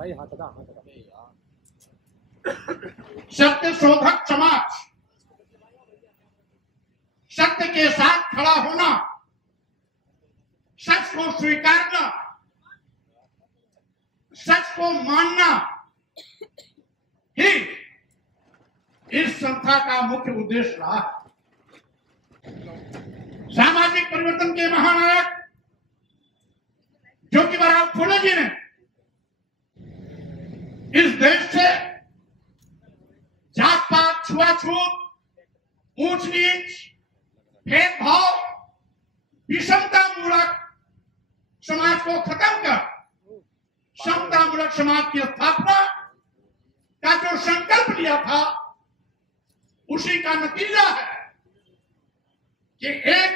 भाई हाथ हटा सत्य शोधक समाज, सत्य के साथ खड़ा होना, सच को स्वीकारना, सच को मानना ही इस संस्था का मुख्य उद्देश्य रहा है। सामाजिक परिवर्तन के महानायक ज्योतिबा फुले जी ने इस देश से जात पात, छुआछूत, ऊंच नीच, भेदभाव, विषमता मूलक समाज को खत्म कर समता मूलक समाज की स्थापना का जो संकल्प लिया था, उसी का नतीजा है कि एक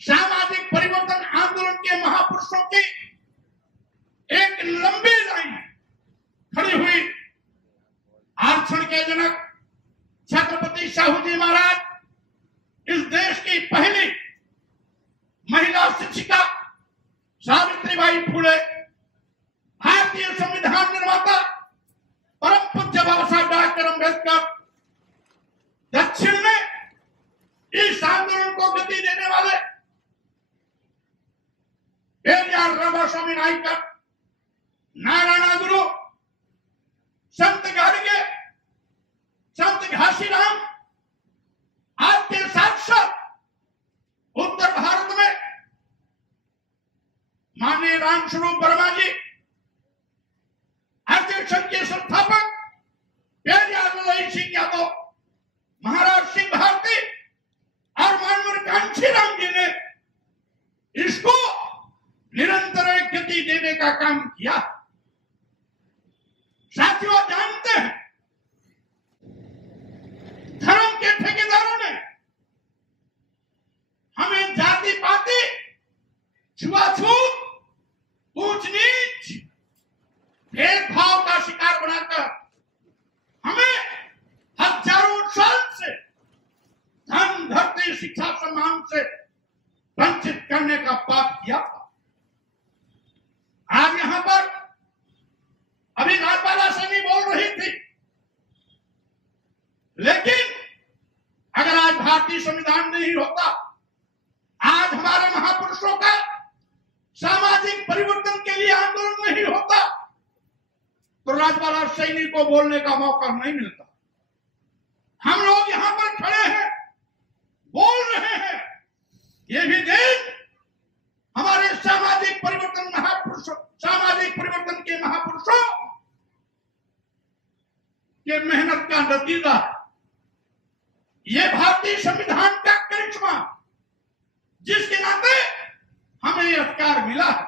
सामाजिक परिवर्तन आंदोलन के महापुरुषों की एक लंबी लाइन खड़ी हुई। आरक्षण के जनक छत्रपति साहू जी महाराज, इस देश की पहली महिला शिक्षिका सावित्रीबाई फुले, भारतीय संविधान निर्माता परम पूज्य बाबा साहब डॉक्टर अम्बेडकर, दक्षिण में इस आंदोलन को गति देने वाले पेरियार रामास्वामी नायकर, नारायण गुरु, संत गाडगे, संत घासीराम, आपके साथ साथ उत्तर भारत में माननीय रामस्वरूप वर्मा जी, भारतीय संघ के संस्थापक पेरियार ललाई सिंह यादव, महाराज सिंह भारती और मानवर कांशीराम जी ने इसको निरंतर गति देने का काम किया। साथियों, जानते हैं धर्म के ठेकेदारों ने हमें जाति पाति, छुआछूत, ऊंच नीच, भेदभाव का शिकार बनाकर हमें हजारों साल से धन, धरती, शिक्षा, सम्मान से वंचित करने का पाप किया था। आज यहां पर अभी राजबाला सैनी बोल रही थी, लेकिन अगर आज भारतीय संविधान नहीं होता, आज हमारे महापुरुषों का सामाजिक परिवर्तन के लिए आंदोलन नहीं होता, तो राजबाला सैनी को बोलने का मौका नहीं मिलता। हम लोग यहां पर खड़े हैं, बोल रहे हैं, ये भी देश हमारे सामाजिक परिवर्तन महापुरुषों, सामाजिक परिवर्तन के महापुरुषों के मेहनत का नतीजा है। ये भारतीय संविधान का करिश्मा, जिसके नाते हमें यह अधिकार मिला है।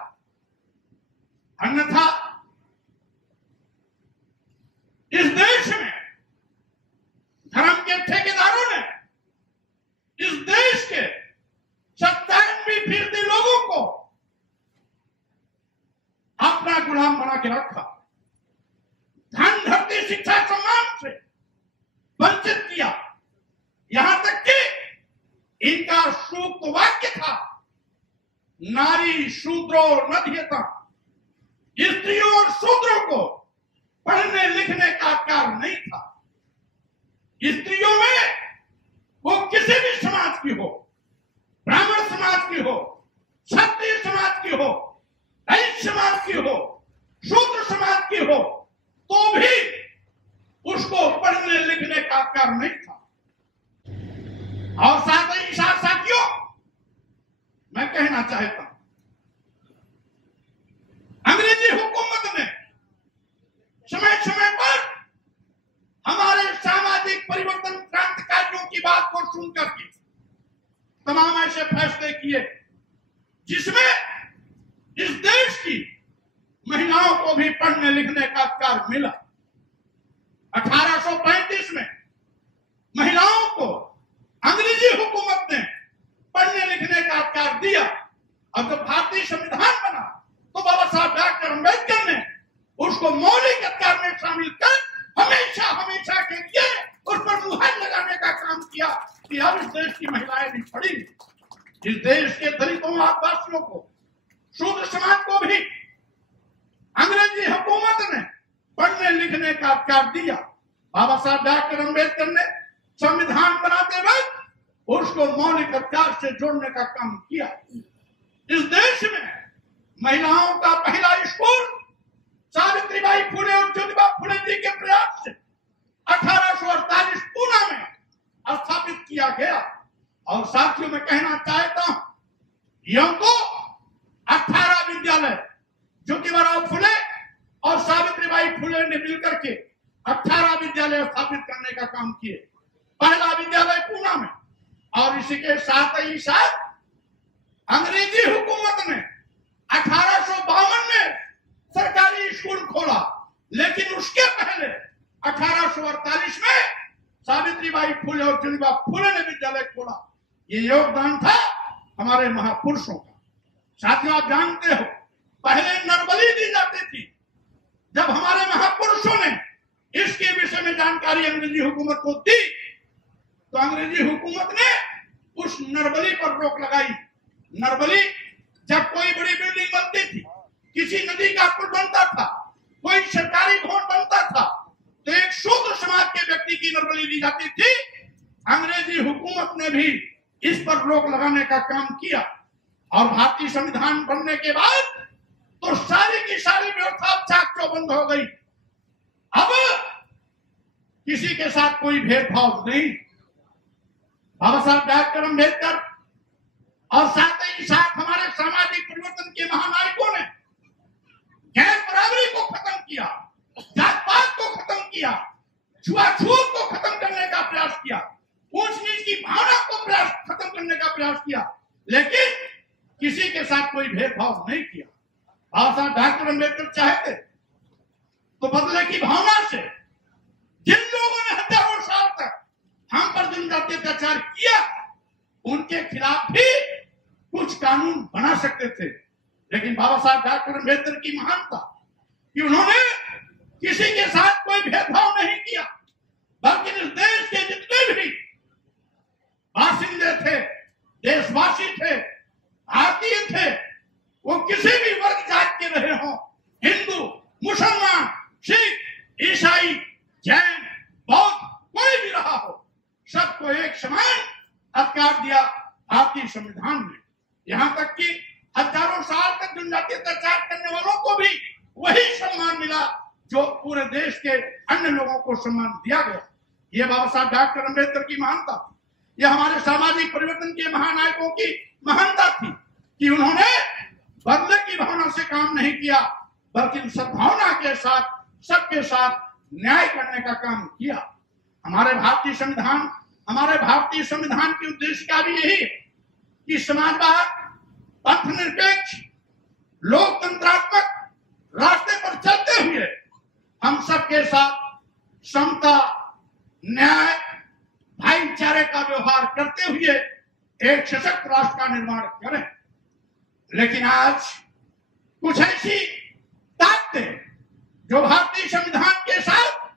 अन्यथा इस देश में धर्म के ठेकेदारों ने इस देश के 97% लोगों को अपना गुलाम बना के रखा, धन, धरती, शिक्षा, सम्मान से वंचित किया। यहां तक कि इनका सूक्त वाक्य था, नारी शूद्रो न ध्येता, स्त्रियों और शूद्रों को पढ़ने लिखने का अधिकार नहीं था। स्त्रियों में वो किसी भी समाज की हो, ब्राह्मण समाज की हो, क्षत्रिय समाज की हो, वैश्य समाज की हो, शूद्र समाज की हो, तो भी उसको पढ़ने लिखने का अधिकार नहीं था। और साथ ही साथियों, मैं कहना चाहता हूं, अंग्रेजी हुकूमत ने समय समय पर हमारे सामाजिक परिवर्तन क्रांतिकारियों की बात को सुनकर के तमाम ऐसे फैसले किए जिसमें इस देश की महिलाओं को भी पढ़ने लिखने का अधिकार मिला। 1835 में महिलाओं को अंग्रेजी हुकूमत ने पढ़ने लिखने का अधिकार दिया, और जब भारतीय संविधान बना तो बाबा साहब डॉक्टर अम्बेडकर ने उसको मौलिक अधिकार में शामिल कर हमेशा हमेशा के लिए उस पर मुहर लगाने का काम किया कि अब इस देश की महिलाएं भी पढ़ी। इस देश के दलितों, आदिवासियों को, शूद्र समाज को भी अंग्रेजी हुकूमत ने साक्षात्कार दिया। बाबा साहब डॉक्टर अम्बेडकर ने संविधान बनाते वक्त उसको मौलिक अधिकार से जोड़ने का काम किया। इस देश में महिलाओं का पहला स्कूल सावित्रीबाई फुले और ज्योतिबा फुले जी के प्रयास से 1848 पूना में स्थापित किया गया। और साथियों में कहना चाहता हूं, यह तो 18 विद्यालय ज्योतिबा फुले और सावित्रीबाई फुले ने मिलकर के 18 विद्यालय स्थापित करने का काम किए। पहला विद्यालय पूना में, और इसी के साथ ही साथ अंग्रेजी हुकूमत ने 1852 में सरकारी स्कूल खोला, लेकिन उसके पहले 1848 में सावित्रीबाई फुले और ज्योतिबा फुले ने विद्यालय खोला। ये योगदान था हमारे महापुरुषों का। साथियों, आप जानते हो पहले नरबली दी जाती थी। जब हमारे महापुरुषों ने इसके विषय में जानकारी अंग्रेजी हुकूमत को दी, तो अंग्रेजी हुकूमत ने उस नरबली पर रोक लगाई। नरबली जब कोई बड़ी बिल्डिंग बनती थी, किसी नदी का पुल बनता था, कोई सरकारी भवन बनता था, तो एक शूद्र समाज के व्यक्ति की नरबली दी जाती थी। अंग्रेजी हुकूमत ने भी इस पर रोक लगाने का काम किया। और भारतीय संविधान बनने के बाद तो सारी की सारी व्यवस्था चाक-चौबंद हो गई। अब किसी के साथ कोई भेदभाव नहीं। बाबा साहब डॉक्टर अम्बेडकर और साथ ही साथ हमारे सामाजिक परिवर्तन के महानायकों ने गैर बराबरी को खत्म किया, जात पात को खत्म किया, छुआछूत को खत्म करने का प्रयास किया, ऊंच नीच की भावना को खत्म करने का प्रयास किया, लेकिन किसी के साथ कोई भेदभाव नहीं किया। बाबा साहब डॉक्टर अम्बेडकर चाहते तो बदले की भावना से जिन लोगों ने हजारों साल तक हम पर जनजातीय अत्याचार किया, उनके खिलाफ भी कुछ कानून बना सकते थे। लेकिन बाबा साहब डॉक्टर अम्बेडकर की महानता कि उन्होंने किसी के साथ कोई भेदभाव नहीं किया, बल्कि इस देश के जितने भी बासिंदे थे, देशवासी थे, भारतीय थे, वो किसी भी वर्ग जात के रहे हों, हिंदू, मुसलमान, सिख, ईसाई, जैन, बौद्ध, कोई भी रहा हो, सबको एक समान अधिकार दिया भारतीय संविधान ने। यहाँ तक कि हजारों साल तक जनजातीय अत्याचार करने वालों को भी वही सम्मान मिला जो पूरे देश के अन्य लोगों को सम्मान दिया गया। ये बाबा साहब डॉक्टर अम्बेडकर की महानता थी। यह हमारे सामाजिक परिवर्तन के महानायकों की महानता थी कि उन्होंने बदले की भावना से काम नहीं किया, बल्कि सद्भावना के साथ सबके साथ न्याय करने का काम किया। हमारे भारतीय संविधान की उद्देश्य का भी यही है कि समाजवाद, पंथनिरपेक्ष, लोकतंत्रात्मक रास्ते पर चलते हुए हम सबके साथ समता, न्याय, भाईचारे का व्यवहार करते हुए एक सशक्त राष्ट्र का निर्माण करें। लेकिन आज कुछ ऐसी ताकतें जो भारतीय संविधान के साथ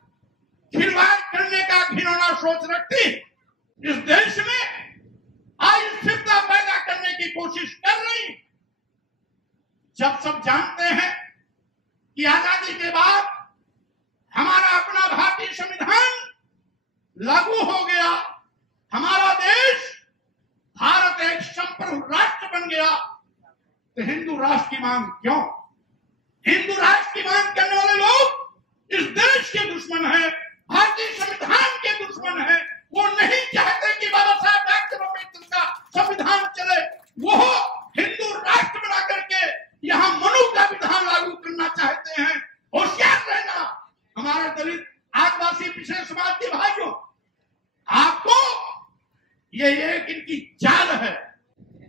खिलवाड़ करने का घिनौना सोच रखती है, इस देश में अस्थिरता पैदा करने की कोशिश कर रही। जब सब जानते हैं कि आजादी के बाद हमारा अपना भारतीय संविधान लागू हो गया, हमारा देश भारत एक संप्रभु राष्ट्र बन गया, तो हिंदू राष्ट्र की मांग क्यों? हिंदू राष्ट्र की मांग करने वाले लोग इस देश के दुश्मन हैं, भारतीय संविधान के दुश्मन हैं। वो नहीं चाहते कि बाबा साहब डॉक्टर अम्बेडकर का संविधान चले। वो हिंदू राष्ट्र बना करके यहाँ मनु का विधान लागू करना चाहते हैं। होशियार रहना हमारे दलित, आदिवासी, पिछड़े समाज के भाइयों, आपको ये एक इनकी चाल है।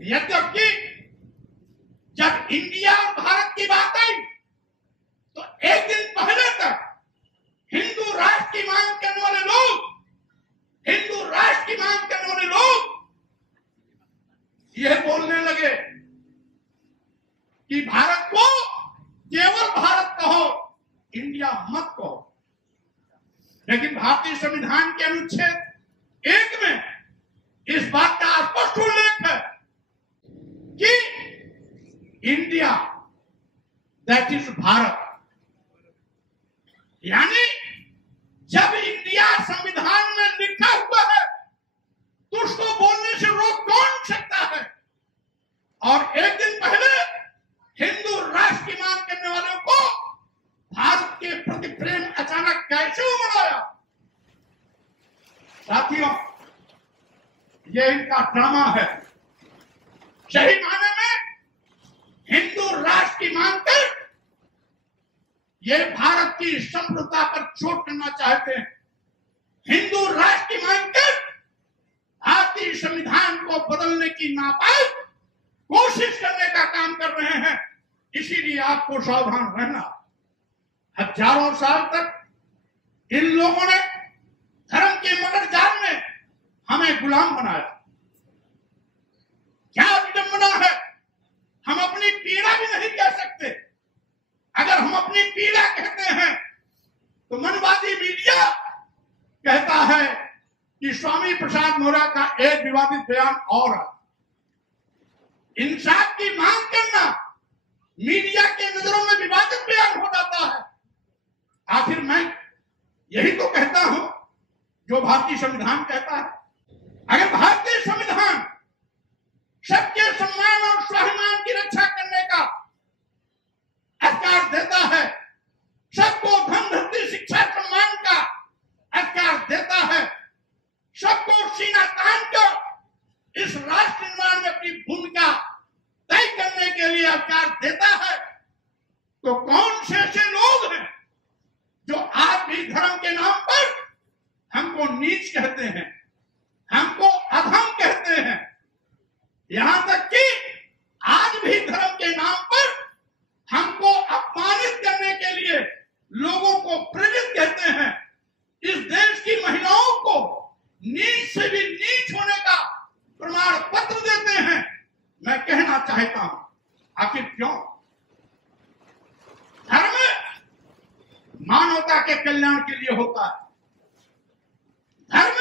यद्यपि जब इंडिया और भारत की बात आई तो एक दिन पहले तक हिंदू राष्ट्र की मांग करने वाले लोग यह बोलने लगे कि भारत को केवल भारत कहो, इंडिया मत कहो। लेकिन भारतीय संविधान के अनुच्छेद 1 में इस बात का स्पष्ट उल्लेख है कि इंडिया दैट इज भारत, यानी और एक दिन पहले हिंदू राष्ट्र की मांग करने वालों को भारत के प्रति प्रेम अचानक कैसे उमड़ आया? साथियों, ये इनका ड्रामा है। सही मायने में हिंदू राष्ट्र की मांग कर ये भारत की संप्रभुता पर चोट करना चाहते हैं। हिंदू राष्ट्र की मांग कर भारतीय संविधान को बदलने की नापाक कोशिश करने का काम कर रहे हैं। इसीलिए आपको सावधान रहना। हजारों साल तक इन लोगों ने धर्म के मगर जाल में हमें गुलाम बनाया। क्या विडंबना है, हम अपनी पीड़ा भी नहीं कह सकते। अगर हम अपनी पीड़ा कहते हैं तो मनवादी मीडिया कहता है कि स्वामी प्रसाद मौर्य का एक विवादित बयान और है। इंसाफ की मांग करना मीडिया के नजरों में विवादित बयान हो जाता है। आखिर मैं यही तो कहता हूं जो भारतीय संविधान कहता है। अगर भारतीय संविधान सबके सम्मान और स्वाभिमान की रक्षा करने का अधिकार देता है, सबको धन धरती शिक्षा सम्मान का अधिकार देता है, सबको सीना तान कर इस राष्ट्र निर्माण में अपनी भूमिका तय करने के लिए अधिकार देता है, तो कौन से ऐसे लोग हैं जो आज भी धर्म के नाम पर हमको नीच कहते हैं, हमको अधम कहते हैं, यहां तक कि आज भी धर्म के नाम पर हमको अपमानित करने के लिए लोगों को प्रेरित कहते हैं, इस देश की महिलाओं को नीच से भी नीच होने का प्रमाण पत्र देते हैं। मैं कहना चाहता हूं, आखिर क्यों? धर्म मानवता के कल्याण के लिए होता है, धर्म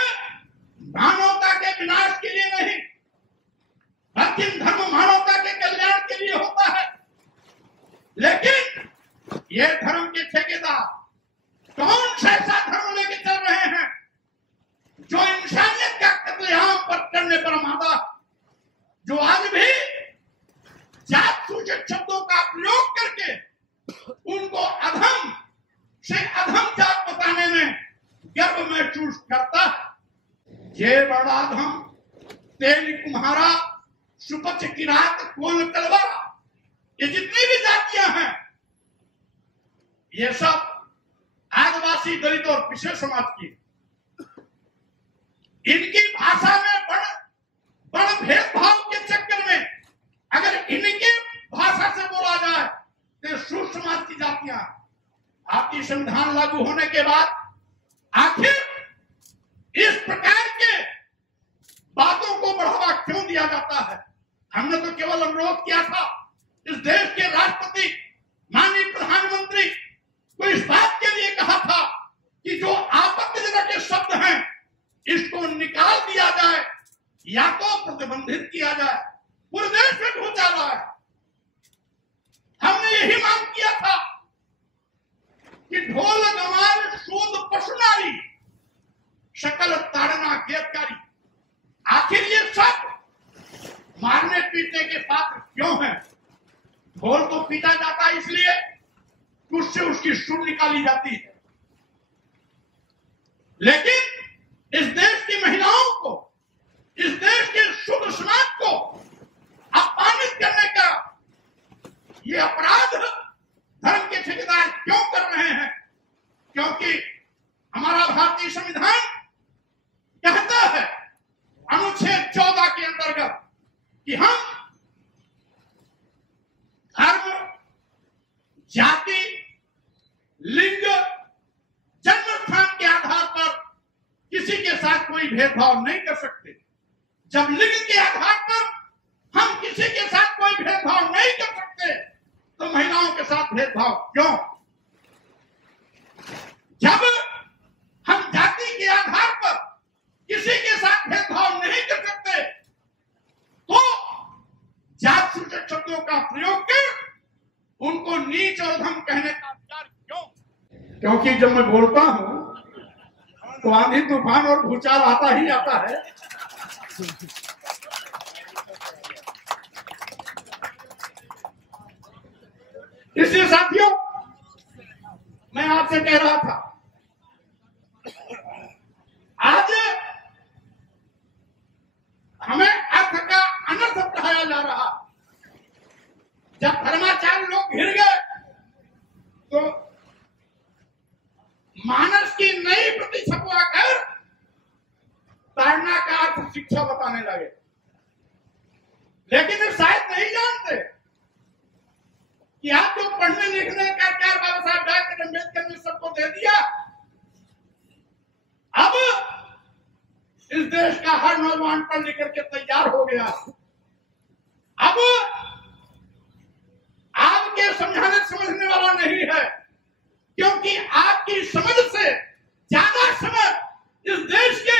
मानवता के विनाश के लिए नहीं, बल्कि धर्म मानवता के कल्याण के लिए होता है। लेकिन ये धर्म के ठेकेदार कौन सा ऐसा धर्म लेके चल रहे हैं जो इंसानियत का कत्लेआम पर करने पर आमादा, जो आज भी जात सूचक शब्दों का प्रयोग करके उनको अधम से अधम जात बताने में गर्व महसूस करता है। ये बड़ा धम तेल कुम्हारा सुपच किरात कोल तलवारा, ये जितनी भी जातियां हैं, ये सब आदिवासी दलित और पिछड़े समाज की, इनकी भाषा में बड़ भेदभाव के चक्कर में अगर इनके भाषा से बोला जाए तो सूत्र समाज की जातियां आपकी संविधान लागू होने के बाद आखिर इस प्रकार के बातों को बढ़ावा क्यों दिया जाता है? हमने तो केवल अनुरोध किया था, इस देश के राष्ट्रपति माननीय प्रधानमंत्री को इस बात के लिए कहा था कि जो आपत्तिजनक शब्द हैं इसको निकाल दिया जाए या तो प्रतिबंधित किया जाए। पूरे देश में घोटाला है। हमने यही मांग किया था कि ढोल गवार शोध पशुनारी शकल ताड़ना गेदकारी, आखिर ये सब मारने पीटने के पात्र क्यों हैं? ढोल तो पीटा जाता है इसलिए उससे उसकी सुर निकाली जाती है, लेकिन इस देश की महिलाओं को, इस देश के शुद्ध समाज को अपमानित करने का ये अपराध धर्म के ठेकेदार क्यों कर रहे हैं? क्योंकि हमारा भारतीय संविधान कहता है अनुच्छेद 14 के अंतर्गत कि हम धर्म, जाति, लिंग, जन्म स्थान के आधार पर किसी के साथ कोई भेदभाव नहीं कर सकते। जब लिंग के आधार पर हम किसी के साथ कोई भेदभाव नहीं कर सकते तो महिलाओं के साथ भेदभाव क्यों? जब हम जाति के आधार पर किसी के साथ भेदभाव नहीं कर सकते तो जात सूचक शब्दों का प्रयोग कर उनको नीच और धम कहने का अधिकार क्यों? क्योंकि जब मैं बोलता हूं तो आंधी तूफान और भूचाल आता ही आता है। इसलिए साथियों, मैं आपसे कह रहा था, आज हमें अर्थ का अनर्थ पढ़ाया जा रहा। जब धर्माचार्य लोग घिर गए तो मानस की नई प्रति छपवा कर ताड़ना का अर्थ शिक्षा बताने लगे। लेकिन वे शायद नहीं जानते कि आप जो पढ़ने लिखने का अधिकार बाबा साहब डॉक्टर अम्बेडकर ने सबको दे दिया, अब इस देश का हर नौजवान पढ़ लिख करके तैयार हो गया। अब आपके समझाने समझने वाला नहीं है, क्योंकि आपकी समझ से ज्यादा समझ इस देश के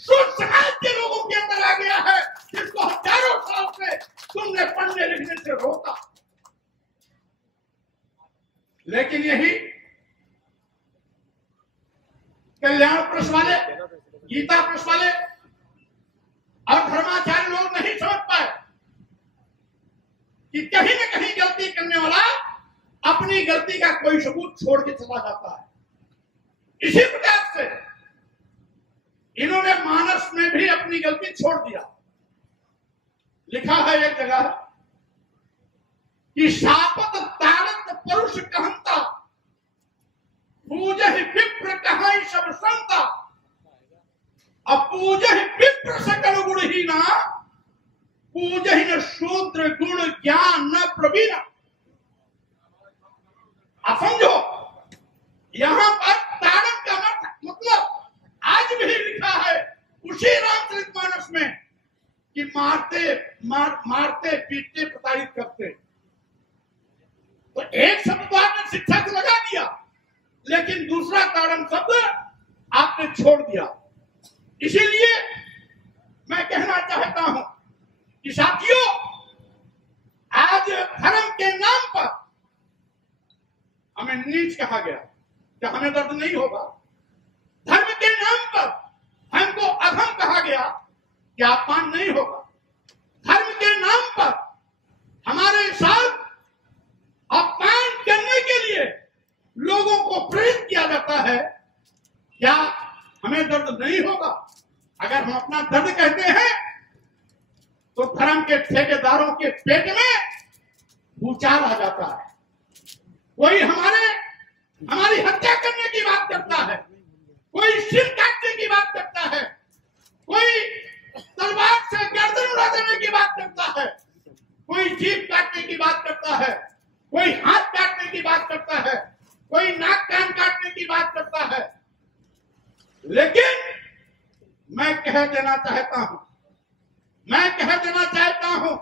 शुद्ध समाज के लोगों के अंदर आ गया है, जिसको हजारों साल से तुमने पढ़ने लिखने से रोका। लेकिन यही कल्याण प्रेस वाले, गीता प्रेस वाले और धर्माचार्य लोग नहीं समझ पाए कि कहीं न कहीं गलती करने वाला अपनी गलती का कोई सबूत छोड़ के चला जाता है। इसी प्रकार से इन्होंने मानस में भी अपनी गलती छोड़ दिया। लिखा है एक जगह कि शापत तारत परुष कहंता, पूजहि विप्र कहाई सब संता, अपूजहि विप्र सकल गुणहीना, पूजहि न शूद्र गुण ज्ञान न प्रवीण। आप समझो, यहां पर ताड़न का मतलब आज भी लिखा है उसी रामचरितमानस में कि मारते पीटते प्रताड़ित करते। तो एक शब्द तो आपने शिक्षा से लगा दिया, लेकिन दूसरा ताड़न शब्द आपने छोड़ दिया। इसीलिए मैं कहना चाहता हूं कि साथियों, आज धर्म के नाम पर हमें नीच कहा गया। क्या हमें दर्द नहीं होगा? धर्म के नाम पर हमको अधम कहा गया, क्या अपमान नहीं होगा? धर्म के नाम पर हमारे साथ अपमान करने के लिए लोगों को प्रेरित किया जाता है, क्या हमें दर्द नहीं होगा? अगर हम अपना दर्द कहते हैं तो धर्म के ठेकेदारों के पेट में भूचाल आ जाता है। कोई हमारी हत्या करने की बात करता है, कोई सिर काटने की बात करता है, कोई तलवार से गर्दन उड़ा देने की बात करता है, कोई जीभ काटने की बात करता है, कोई हाथ काटने की बात करता है, कोई नाक कान काटने की बात करता है। लेकिन मैं कह देना चाहता हूं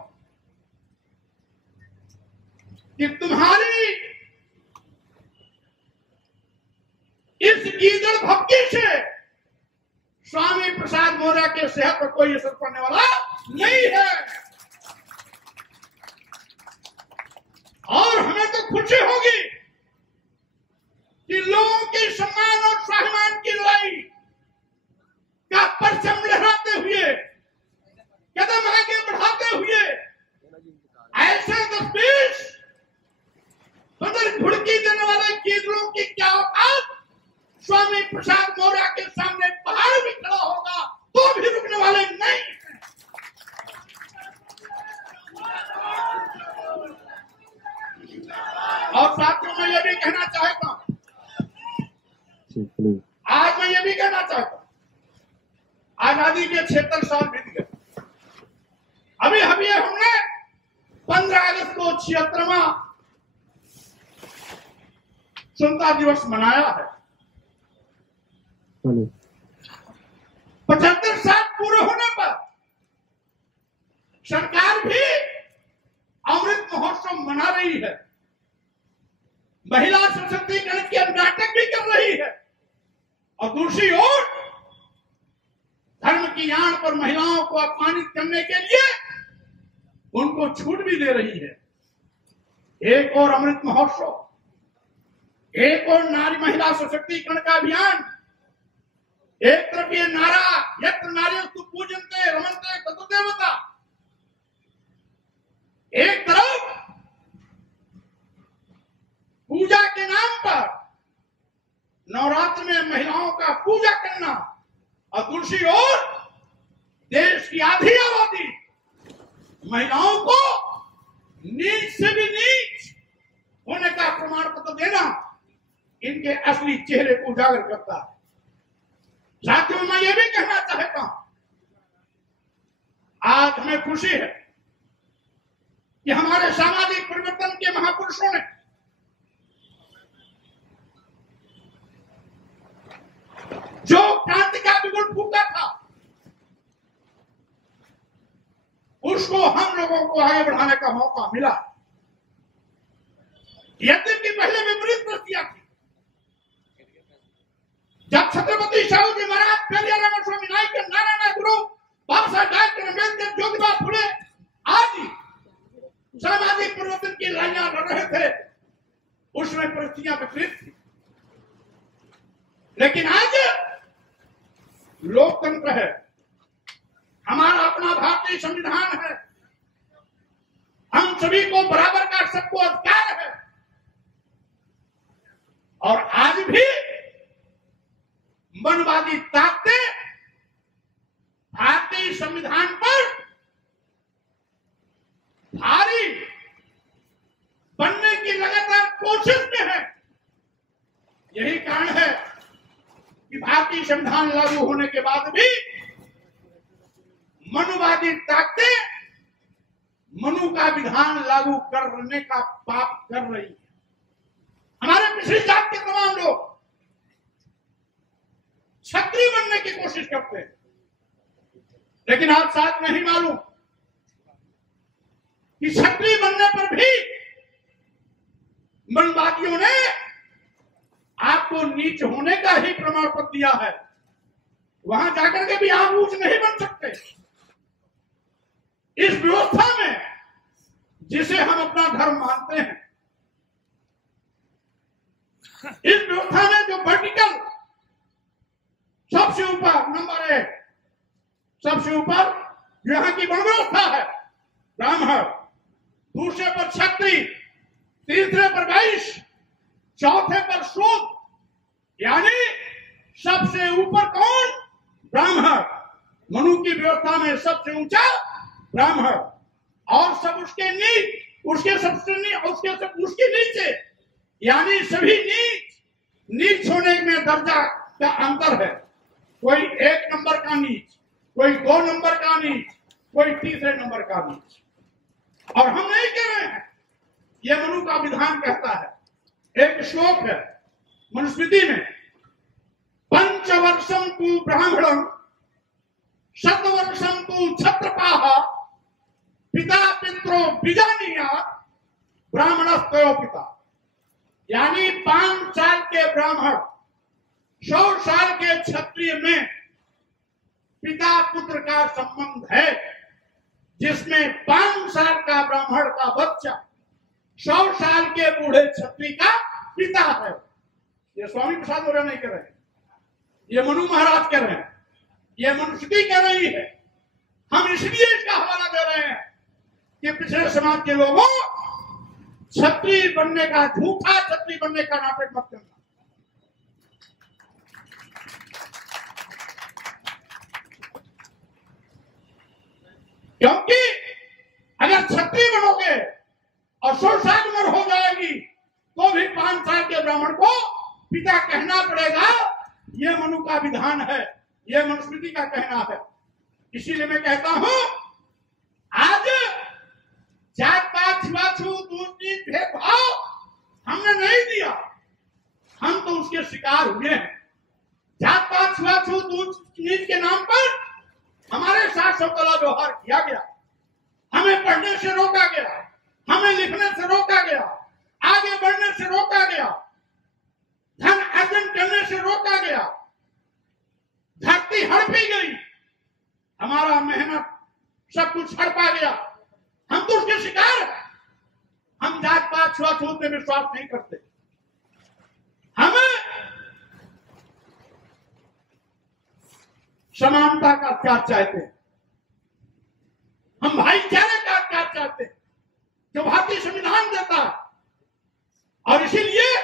कि तुम्हारी इस गीदड़ भक्ति से स्वामी प्रसाद मौर्य के सेहत पर कोई असर पड़ने वाला नहीं है। और हमें तो खुशी होगी कि लोगों के सम्मान और स्वाभिमान की लड़ाई का परचम लहराते हुए, कदम आगे बढ़ाते हुए ऐसे 10-20 बदल घुड़की देने वाले गीदड़ों की क्या औकात, स्वामी प्रसाद मौर्य के सामने पहाड़ भी खड़ा होगा तो भी रुकने वाले नहीं हैं। और साथियों, मैं ये भी कहना चाहता हूं, आज मैं ये भी कहना चाहता हूं, आजादी के 76 साल बीत गए। अभी हमने 15 अगस्त को 76वां स्वतंत्रता दिवस मनाया है। 75 साल पूरे होने पर सरकार भी अमृत महोत्सव मना रही है, महिला सशक्तिकरण के नाटक भी कर रही है, और दूसरी ओर धर्म की आड़ पर महिलाओं को अपमानित करने के लिए उनको छूट भी दे रही है। एक और अमृत महोत्सव, एक और नारी महिला सशक्तिकरण का अभियान। एक तरफ ये नारा यत्र नार्यस्तु पूज्यन्ते रमन्ते ततो देवता, एक तरफ पर नवरात्र में महिलाओं का पूजा करना और दूसरी ओर देश की आधी आबादी महिलाओं को नीच से भी नीच होने का प्रमाण पत्र देना इनके असली चेहरे को उजागर करता है। साथियों, मैं ये भी कहना चाहता हूं, आज हमें खुशी है कि हमारे सामाजिक परिवर्तन के महापुरुषों ने जो क्रांति का बिगुल फूका था उसको हम लोगों को आगे बढ़ाने का मौका मिला। यद्यपि पहले विपरीत परिस्थितियां थी। जब छत्रपति शाहू जी महाराज पेरिया रामास्वामी नायकर, नारायण गुरु, बाबा साहब डॉक्टर अम्बेडकर, ज्योतिबा फुले आदि सामाजिक परिवर्तन की लड़ाइयां लड़ रहे थे, उसमें परिस्थितियां विपरीत थी। लेकिन आज लोकतंत्र है, हमारा अपना भारतीय संविधान है, हम सभी को बराबर का सबको अधिकार है। और आज भी मनवादी ताकतें भारतीय संविधान पर भारी बनने की लगातार कोशिश में है। यही कारण है कि भारतीय संविधान लागू होने के बाद भी मनुवादी ताकतें मनु का विधान लागू करने का पाप कर रही है। हमारे पिछड़ी जात के तमाम लोग क्षत्रिय बनने की कोशिश करते हैं, लेकिन आप साथ नहीं मालूम कि क्षत्रिय बनने पर भी मनवादियों ने आपको नीच होने का ही प्रमाण पत्र दिया है। वहां जाकर के भी आप ऊंच नहीं बन सकते। इस व्यवस्था में जिसे हम अपना धर्म मानते हैं, इस व्यवस्था में जो वर्टिकल सबसे ऊपर नंबर 1, सबसे ऊपर जो यहाँ की वर्ण व्यवस्था है ब्राह्मण, दूसरे पर क्षत्रिय, तीसरे पर वैश्य, चौथे पर शूद्र, यानी सबसे ऊपर कौन? ब्राह्मण। मनु की व्यवस्था में सबसे ऊंचा ब्राह्मण और सब उसके उसके नीचे, यानी सभी नीच होने में दर्जा का अंतर है। कोई 1 नंबर का नीच, कोई 2 नंबर का नीच, कोई तीसरे नंबर का नीच। और हम नहीं कह रहे हैं, यह मनु का विधान कहता है। एक श्लोक है मनुस्मृति में, पंचवर्षम तु ब्राह्मणम शतवर्षम तु क्षत्रपाः पिता पित्रो बीजानीया ब्राह्मणस्तयो पिता। यानी 5 साल के ब्राह्मण 100 साल के क्षत्रिय में पिता पुत्र का संबंध है, जिसमें 5 साल का ब्राह्मण का बच्चा 100 साल के बूढ़े क्षत्रिय का पिता है। ये स्वामी प्रसाद वगैरह नहीं कर रहे, ये मनु महाराज कह रहे हैं, ये मनुस्मृति कह रही है। हम इसलिए इसका हवाला दे रहे हैं कि पिछले समाज के लोगों क्षत्रिय बनने का, झूठा क्षत्रिय बनने का नाटक मत करना। क्योंकि अगर क्षत्रिय बनोगे और 100 साल उम्र हो जाएगी तो भी 5 साल के ब्राह्मण को पिता कहना पड़ेगा। यह मनु का विधान है, यह मनुस्मृति का कहना है। इसीलिए मैं कहता हूं, आज जात पात छुआछूत ऊंच नीच भेदभाव हमने नहीं दिया, हम तो उसके शिकार हुए हैं। जात पात छुआछूत ऊंच नीच के नाम पर हमारे साथ सब गला व्यवहार किया गया, हमें पढ़ने से रोका गया, हमें लिखने से रोका गया, आगे बढ़ने से रोका गया, धन अर्जन करने से रोका गया, धरती हड़पी गई, हमारा मेहनत सब कुछ हड़पा गया। हम तो उसके शिकार हैं। हम जात पात छुआछूत में विश्वास नहीं करते, हमें समानता का त्याग चाहते हैं, हम भाईचारे का त्याग चाहते हैं जो भारतीय संविधान देता है। और इसीलिए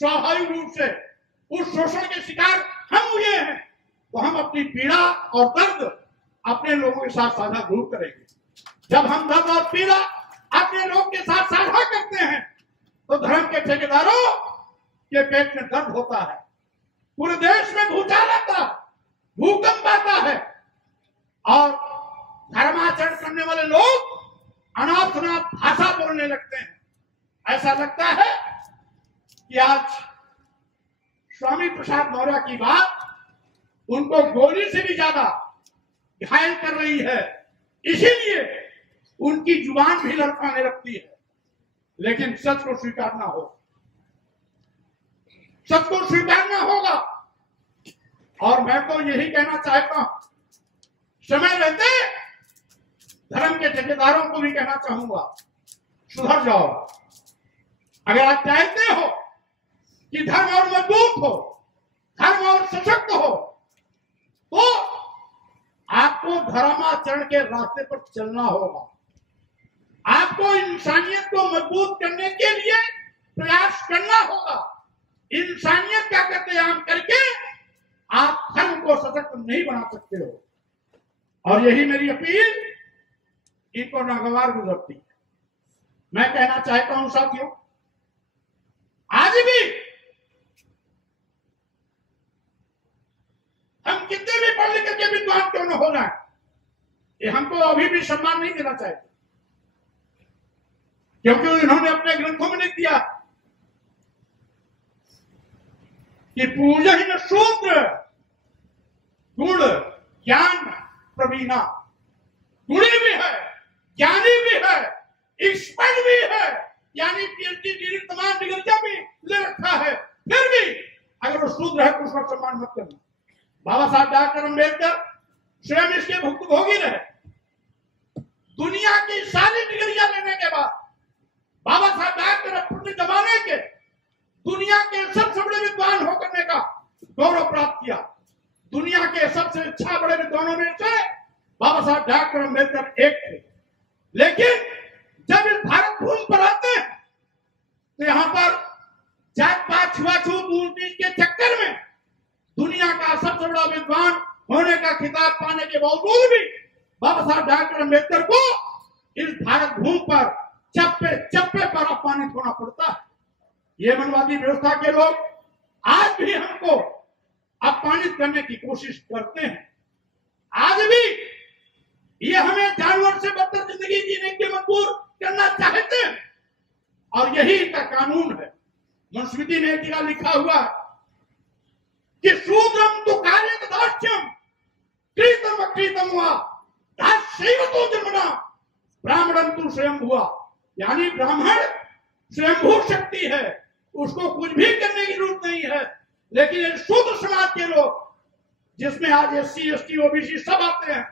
स्वाभाविक रूप से उस शोषण के शिकार हम हुए हैं, तो हम अपनी पीड़ा और दर्द अपने लोगों के साथ साझा जरूर करेंगे। जब हम दर्द और पीड़ा अपने लोग के साथ साझा करते हैं तो धर्म के ठेकेदारों के पेट में दर्द होता है, पूरे देश में भूचाल आता, भूकंप आता है और धर्माचरण करने वाले लोग अनाप शनाप भाषा बोलने लगते हैं। ऐसा लगता है कि आज स्वामी प्रसाद मौर्य की बात उनको गोली से भी ज्यादा घायल कर रही है, इसीलिए उनकी जुबान भी लड़खड़ाने लगती है। लेकिन सच को स्वीकारना हो, सच को स्वीकारना होगा। और मैं तो यही कहना चाहता हूं, समय रहते धर्म के ठेकेदारों को भी कहना चाहूंगा, सुधर जाओ। अगर आप चाहते हो कि धर्म और मजबूत हो, धर्म और सशक्त हो, तो आपको धर्माचरण के रास्ते पर चलना होगा। आपको इंसानियत को मजबूत करने के लिए प्रयास करना होगा। इंसानियत का कत्लेआम करके आप धर्म को सशक्त नहीं बना सकते हो। और यही मेरी अपील इनको नागवार गुजरती है। मैं कहना चाहता हूं साथियों, आज भी हम कितने भी पढ़ लिख के विद्वान क्यों न हो जाए, ये हमको अभी भी सम्मान नहीं देना चाहिए, क्योंकि उन्होंने अपने ग्रंथों में लिख दिया कि पूजन शूद्र गुण ज्ञान प्रवीणा। गुणी भी है, ज्ञानी भी है, एक्सपर्ट भी है, यानी पीएचडी डिग्री तमाम डिग्रियां भी ले रखा है, फिर भी अगर वो शूद्र है तो उसका सम्मान मत करना। बाबा साहब डॉक्टर अम्बेडकर स्वयं इसके भुक्तभोगी रहे। दुनिया की सारी डिग्रियां लेने के बाद बाबा साहब डॉक्टर अपने जमाने के दुनिया के सबसे बड़े विद्वान होकर का गौरव प्राप्त किया। दुनिया के सबसे अच्छा बड़े विद्वानों में से बाबा साहब डॉक्टर अम्बेडकर एक थे। लेकिन जब इस भारत भूमि पर आते हैं तो यहाँ पर जात पात छुआछूत ऊंच-नीच के चक्कर में दुनिया का सबसे बड़ा विद्वान होने का खिताब पाने के बावजूद भी बाबा साहब डॉक्टर अम्बेडकर को इस भारत भूमि पर चप्पे चप्पे पर अपमानित होना पड़ता है। ये मनवादी व्यवस्था के लोग आज भी हमको अपमानित करने की कोशिश करते हैं। आज भी ये हमें जानवर से बदतर जिंदगी जीने के मजबूर करना चाहते हैं और यही इनका कानून है। मनुस्मृति ने एक जगह लिखा हुआ कि शूद्रम तु कार्यदास्यम कृतम अकृतम वा दास्यैव तो जन्मना ब्राह्मणं तु स्वयं हुआ। यानी ब्राह्मण स्वयंभू शक्ति है, उसको कुछ भी करने की जरूरत नहीं है। लेकिन ये शूद्र समाज के लोग, जिसमें आज एससी एसटी ओबीसी सब आते हैं,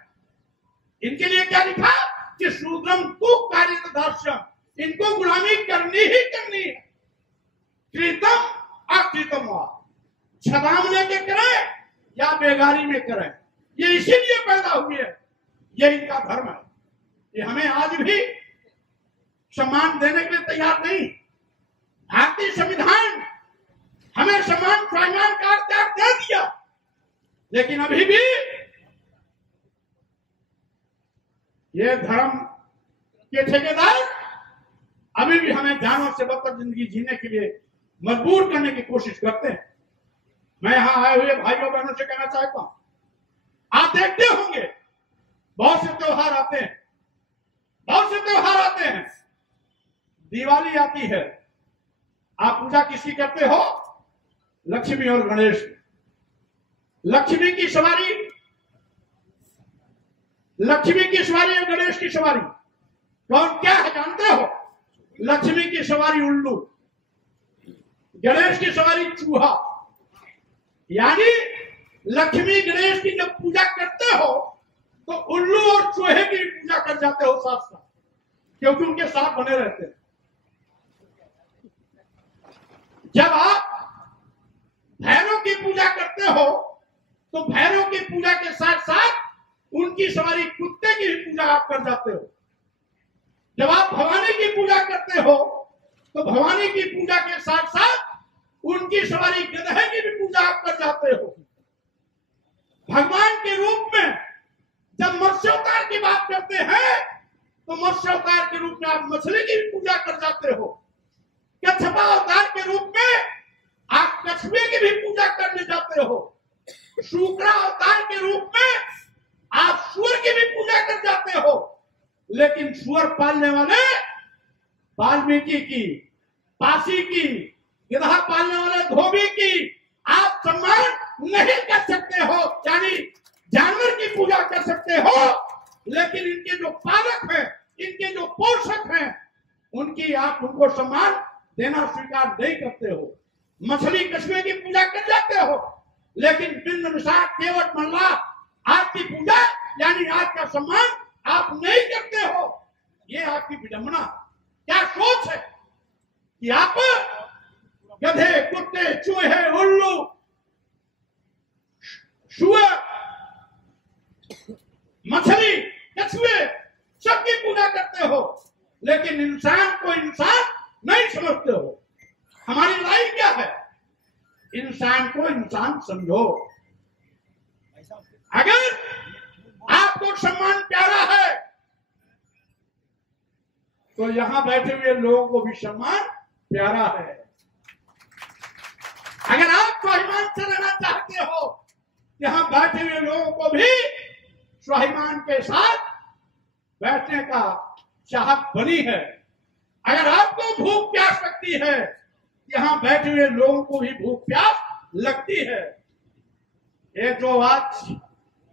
इनके लिए क्या लिखा कि शूद्रम तु कार्यदास्यम, इनको गुलामी करनी ही करनी है। कृतम अकृतम वा, छदाम लेके करें या बेगारी में करें, ये इसीलिए पैदा हुए है, ये इनका धर्म है। ये हमें आज भी सम्मान देने के लिए तैयार नहीं। भारतीय संविधान हमें सम्मान स्वाभिमान का अधिकार दे दिया, लेकिन अभी भी ये धर्म के ठेकेदार अभी भी हमें जानवर से बदतर जिंदगी जीने के लिए मजबूर करने की कोशिश करते हैं। मैं यहां आए हुए भाइयों बहनों से कहना चाहता हूं, आप देखते होंगे बहुत से त्योहार आते हैं, बहुत से त्योहार आते हैं। दिवाली आती है, आप पूजा किसकी करते हो? लक्ष्मी और गणेश। लक्ष्मी की सवारी, लक्ष्मी की सवारी और गणेश की सवारी कौन क्या है जानते हो? लक्ष्मी की सवारी उल्लू, गणेश की सवारी चूहा। यानी लक्ष्मी गणेश की जब पूजा करते हो तो उल्लू और चूहे की पूजा कर जाते हो साथ साथ, क्योंकि उनके साथ बने रहते हैं। जब आप भैरव की पूजा करते हो तो भैरव की पूजा के साथ साथ उनकी सवारी कुत्ते की पूजा आप कर जाते हो। जब आप भवानी की पूजा करते हो तो भवानी की पूजा के साथ साथ उनकी सवारी गधे की भी पूजा आप कर जाते हो। भगवान के रूप में जब मत्स्यावतार की बात करते हैं तो मत्स्यावतार के रूप में आप मछली की भी पूजा कर जाते हो। कच्छपा अवतार के रूप में आप कछुए की भी पूजा करने जाते हो। शुक्रा अवतार के रूप में आप सूअर की भी पूजा कर जाते हो। लेकिन सूअर पालने वाले वाल्मीकि की, पासी की, गधा पालने वाले धोबी की आप सम्मान नहीं कर सकते हो। यानी जानवर की पूजा कर सकते हो, लेकिन इनके जो पालक हैं, इनके जो पोषक हैं, उनकी आप उनको सम्मान देना स्वीकार नहीं करते हो। मछली कछुए की पूजा कर जाते हो, लेकिन बिंद निषाद केवट मल्ला आपकी पूजा यानी आज का सम्मान आप नहीं करते हो। ये आपकी विडंबना, क्या सोच है कि आप गधे, कुत्ते, चूहे, उल्लू, सूअर, मछली, कछुए सबकी पूजा करते हो, लेकिन इंसान को इंसान नहीं समझते हो। हमारी लाइन क्या है? इंसान को इंसान समझो। अगर आपको सम्मान प्यारा है तो यहां बैठे हुए लोगों को भी सम्मान प्यारा है। अगर आप स्वाभिमान से रहना चाहते हो, यहां बैठे हुए लोगों को भी स्वाभिमान के साथ बैठने का चाहत बनी है। अगर आपको भूख प्यास लगती है, यहां बैठे हुए लोगों को भी भूख प्यास लगती है। ये जो आज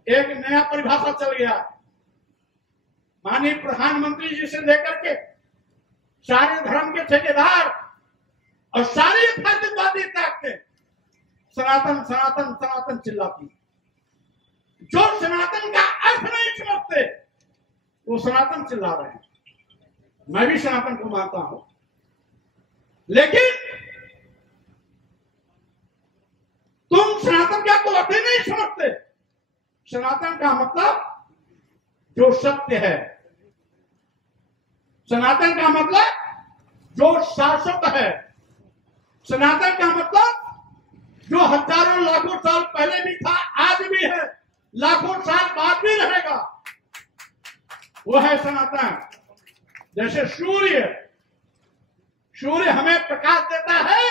एक नया परिभाषा चल गया, माननीय प्रधानमंत्री जी से लेकर के सारे धर्म के ठेकेदार और सारी यथार्थवादी ताकतें सनातन सनातन सनातन चिल्लाती। जो सनातन का अर्थ नहीं समझते वो सनातन चिल्ला रहे हैं। मैं भी सनातन को मानता हूं, लेकिन तुम सनातन का तो अर्थ ही नहीं समझते। सनातन का मतलब जो सत्य है, सनातन का मतलब जो शाश्वत है, सनातन का मतलब जो हजारों लाखों साल पहले भी था, आज भी है, लाखों साल बाद भी रहेगा, वो है सनातन। जैसे सूर्य हमें प्रकाश देता है,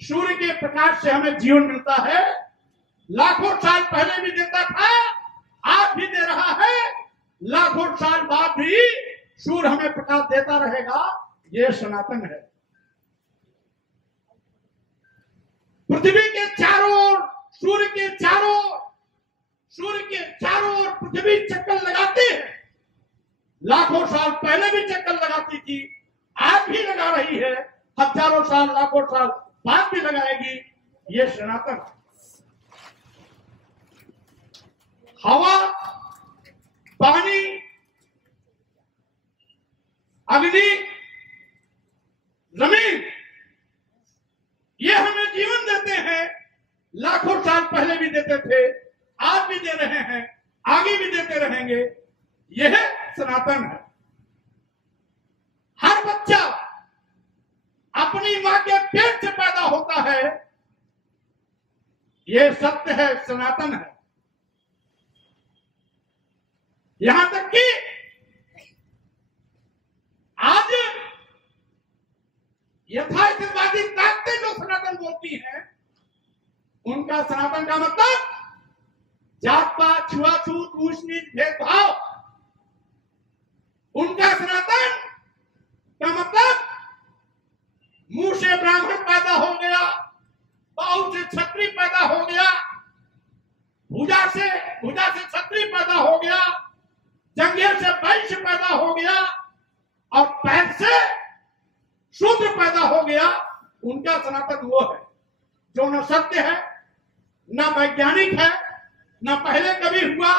सूर्य के प्रकाश से हमें जीवन मिलता है, लाखों साल पहले भी देता था, आज भी दे रहा है, लाखों साल बाद भी सूर्य हमें प्रकाश देता रहेगा। ये सनातन है। पृथ्वी के चारों ओर, सूर्य के चारों ओर पृथ्वी चक्कर लगाती है। लाखों साल पहले भी चक्कर लगाती थी, आज भी लगा रही है, हजारों साल लाखों साल बाद भी लगाएगी। ये सनातन। हवा, पानी, अग्नि, जमीन, ये हमें जीवन देते हैं। लाखों साल पहले भी देते थे, आज भी दे रहे हैं, आगे भी देते रहेंगे। यह सनातन है। हर बच्चा अपनी मां के पेट से पैदा होता है, यह सत्य है, सनातन है। यहां तक कि आज यथार्थवादी ताकतें जो सनातन बोलती हैं, उनका सनातन का मतलब जात पात, छुआछूत, ऊंच नीच, भेदभाव। उनका सनातन का मतलब मुंह से ब्राह्मण पैदा हो गया, बाहु से क्षत्रिय पैदा हो गया, भुजा से क्षत्रिय पैदा हो गया, जंघे से वैश्य पैदा हो गया और पैर से शूद्र पैदा हो गया। उनका सनातन वो है जो न सत्य है, न वैज्ञानिक है, न पहले कभी हुआ,